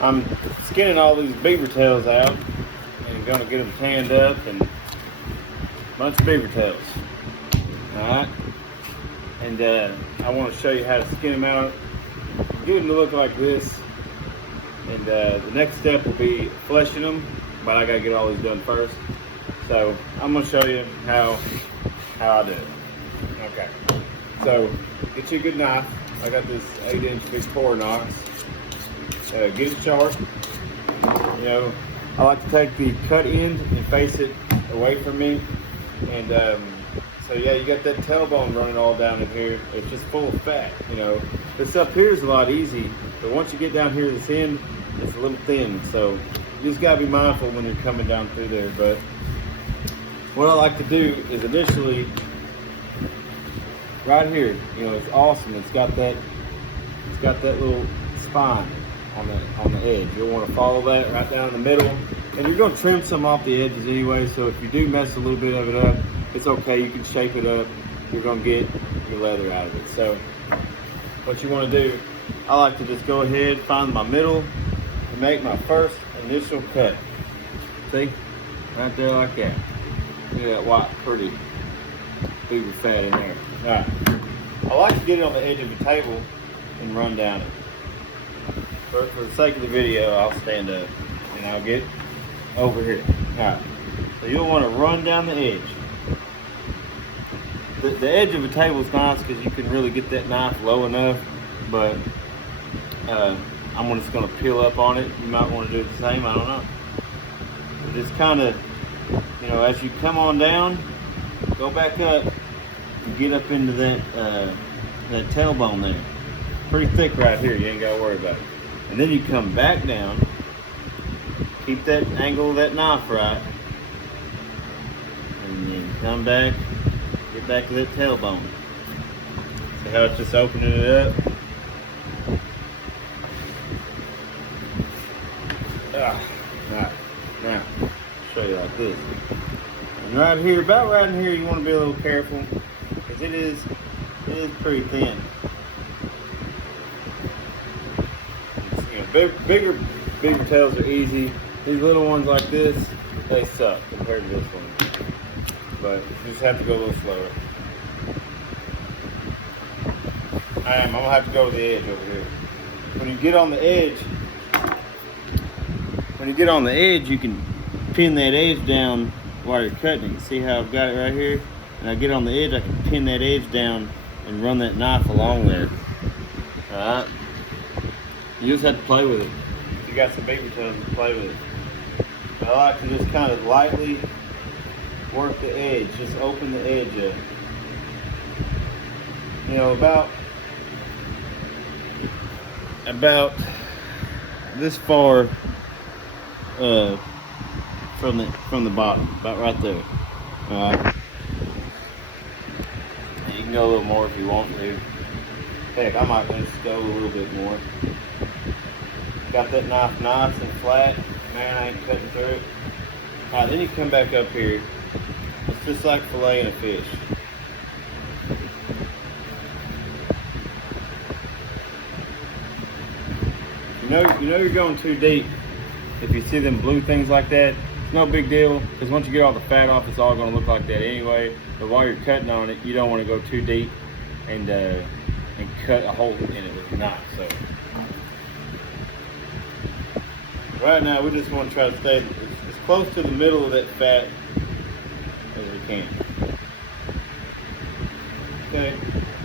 I'm skinning all these beaver tails out and gonna get them tanned up and a bunch of beaver tails. Alright, and I want to show you how to skin them out, get them to look like this, and the next step will be fleshing them, but I gotta get all these done first. So I'm gonna show you how I do it. Okay, so get you a good knife. I got this 8-inch Victorinox. Get it sharp. You know, I like to take the cut end and face it away from me. And so yeah, you got that tailbone running all down in here. It's just full of fat. You know, this up here is a lot easy, but once you get down here to this end, it's a little thin. So you just gotta be mindful when you're coming down through there. But what I like to do is initially, right here, you know, it's awesome. It's got that little spine on the edge. You'll want to follow that right down the middle, and you're going to trim some off the edges anyway. So if you do mess a little bit of it up, it's okay. You can shape it up. You're going to get your leather out of it. So what you want to do, I like to just go ahead, find my middle, and make my first initial cut. See, right there like that. Look at that white, pretty beaver fat in there. All right. I like to get it on the edge of the table and run down it. For the sake of the video, I'll stand up and I'll get over here. All right. So you'll want to run down the edge. The edge of a table is nice because you can really get that knife low enough, but I'm just going to peel up on it. You might want to do the same. I don't know. But just kind of, you know, as you come on down, go back up and get up into that tailbone there. Pretty thick right here. You ain't got to worry about it. And then you come back down, keep that angle of that knife right, and then come back, get back to that tailbone. See how it's just opening it up? Alright, now, show you like this. And right here, about right in here, you want to be a little careful, because it is pretty thin. Bigger beaver tails are easy. These little ones like this, they suck compared to this one. But you just have to go a little slower. I'm gonna have to go to the edge over here. When you get on the edge, you can pin that edge down while you're cutting it. See how I've got it right here? And I get on the edge, I can pin that edge down and run that knife along there. Alright? You just have to play with it. If you got some beaver tails, to play with it. But I like to just kind of lightly work the edge, just open the edge up. You know, about this far from the bottom, about right there. Alright. You can go a little more if you want to. Heck, I might just go a little bit more. Got that knife nice and flat. Man, I ain't cutting through it. Alright, then you come back up here. It's just like filleting a fish. You know you're going too deep if you see them blue things like that. It's no big deal, because once you get all the fat off, it's all going to look like that anyway. But while you're cutting on it, you don't want to go too deep and cut a hole in it with your knife. So right now, we just want to try to stay as close to the middle of that fat as we can. Okay,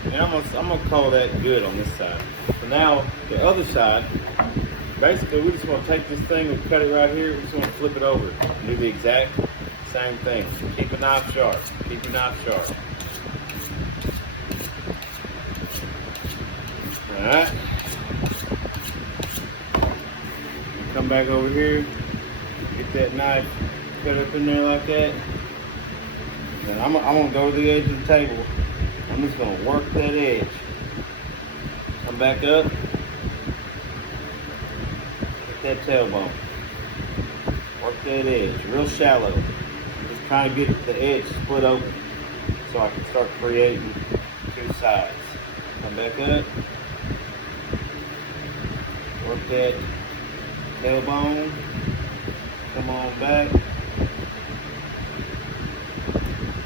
and I'm gonna call that good on this side. So now the other side, basically, we just want to take this thing and cut it right here. We just want to flip it over and do the exact same thing. Keep a knife sharp. Keep your knife sharp. All right. Come back over here, get that knife cut up in there like that. And I'm gonna go to the edge of the table. I'm just gonna work that edge. Come back up, get that tailbone. Work that edge, real shallow. Just kind of get the edge split open so I can start creating two sides. Come back up, work that tailbone. Come on back.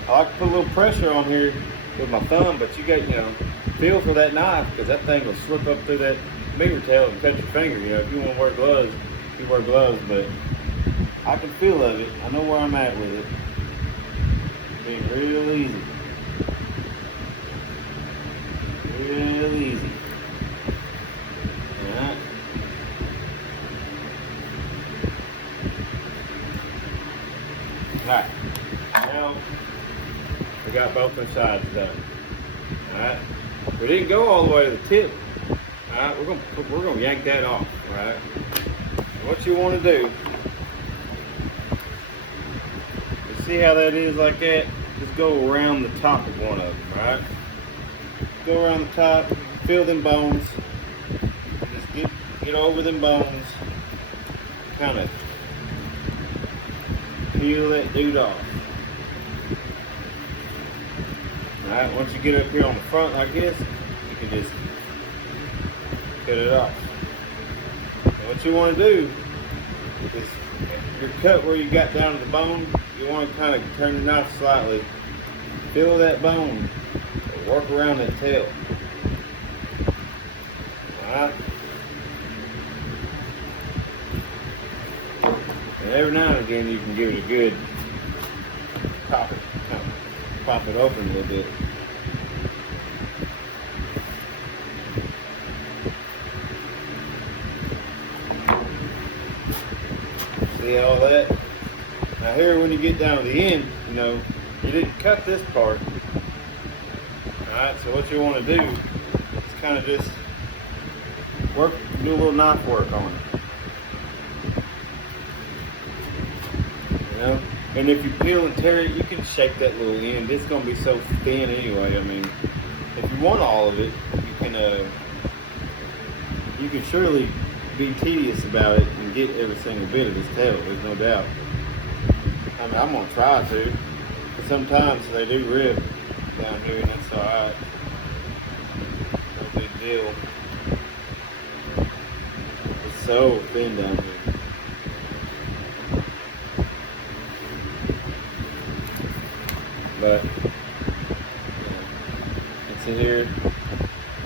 I like to put a little pressure on here with my thumb, but you got, feel for that knife, because that thing will slip up through that beaver tail and cut your finger. If you want to wear gloves, you wear gloves, but I can feel of it. I know where I'm at with it. Being real easy. Real easy. Alright. Alright. Now we got both our sides done. Alright. We didn't go all the way to the tip. Alright, we're gonna yank that off. Alright. What you want to do, you see how that is like that? Just go around the top of one of them, alright? Go around the top, feel them bones. Just get over them bones. Kind of peel that dude off. Alright, once you get up here on the front like this, you can just cut it off. And what you want to do is your cut where you got down to the bone, you want to kind of turn the knife slightly, feel that bone, and work around that tail. Alright? And every now and again you can give it a good pop it open a little bit. See all that? Now here, when you get down to the end, you didn't cut this part. Alright, so what you want to do is kind of just do a little knife work on it. And if you peel and tear it, you can shape that little end. It's going to be so thin anyway. I mean, if you want all of it, you can surely be tedious about it and get every single bit of his tail. There's no doubt. I mean, I'm going to try to. But sometimes they do rip down here, and that's alright. No big deal. It's so thin down here. But you can sit here, you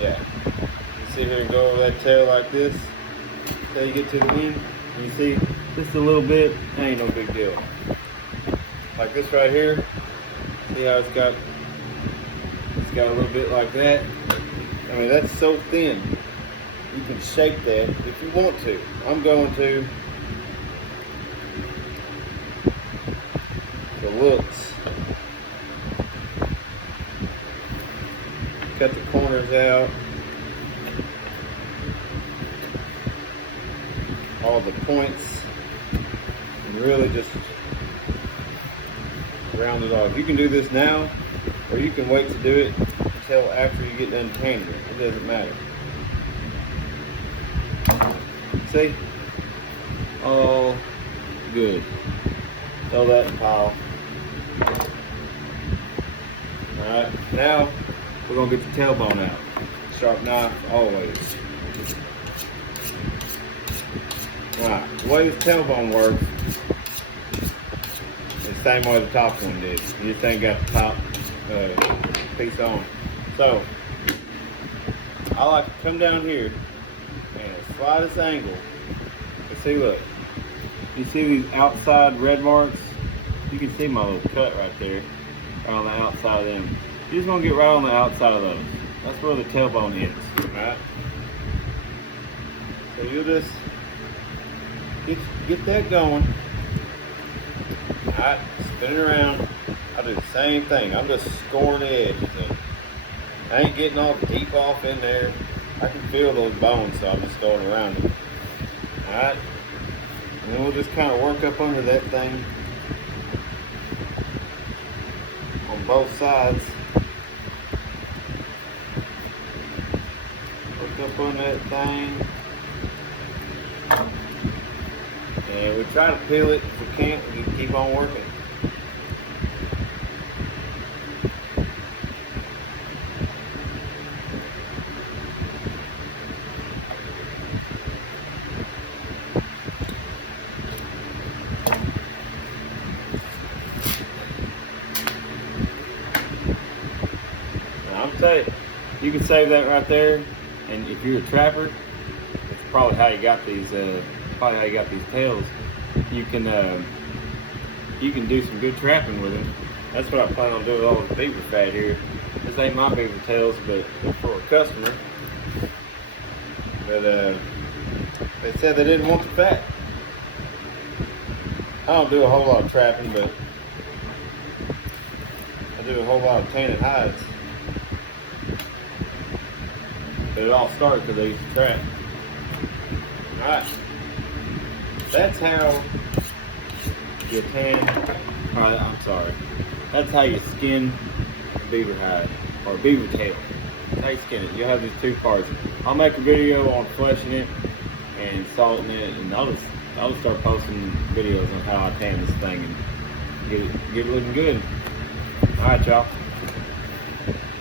can sit here and go over that tail like this until you get to the end. And you see, just a little bit, ain't no big deal. Like this right here, see how it's got a little bit like that. I mean, that's so thin. You can shape that if you want to. I'm going to. The looks. Cut the corners out. All the points. And really just round it off. You can do this now, or you can wait to do it until after you get done tanning it. It doesn't matter. See? All good. Throw that in the pile. Alright, now we're going to get the tailbone out. Sharp knife, always. Alright, the way this tailbone works is the same way the top one did. You just ain't got the top piece on. So, I like to come down here and at the slightest angle. And see, look. You see these outside red marks? You can see my little cut right there. Right on the outside of them. You're just going to get right on the outside of those. That's where the tailbone is. Alright? So you'll just get that going. Alright, spin it around. I do the same thing. I'm just scoring the edges. I ain't getting all deep off in there. I can feel those bones, so I'm just going around them. Alright? And then we'll just kind of work up under that thing on both sides. Work up under that thing. And we try to peel it. If we can't, we just keep on working. save that right there. And if you're a trapper, it's probably how you got these tails. You can do some good trapping with them. That's what I plan on doing with all the beaver fat here. This ain't my beaver tails, but for a customer. But they said they didn't want the fat. I don't do a whole lot of trapping, but I do a whole lot of tanning hides. But it all started because I used to trap. Alright. That's how you that's how you skin a beaver hide or a beaver tail. That's how you skin it. You'll have these two parts. I'll make a video on fleshing it and salting it, and I'll just start posting videos on how I tan this thing and get it looking good. Alright, y'all.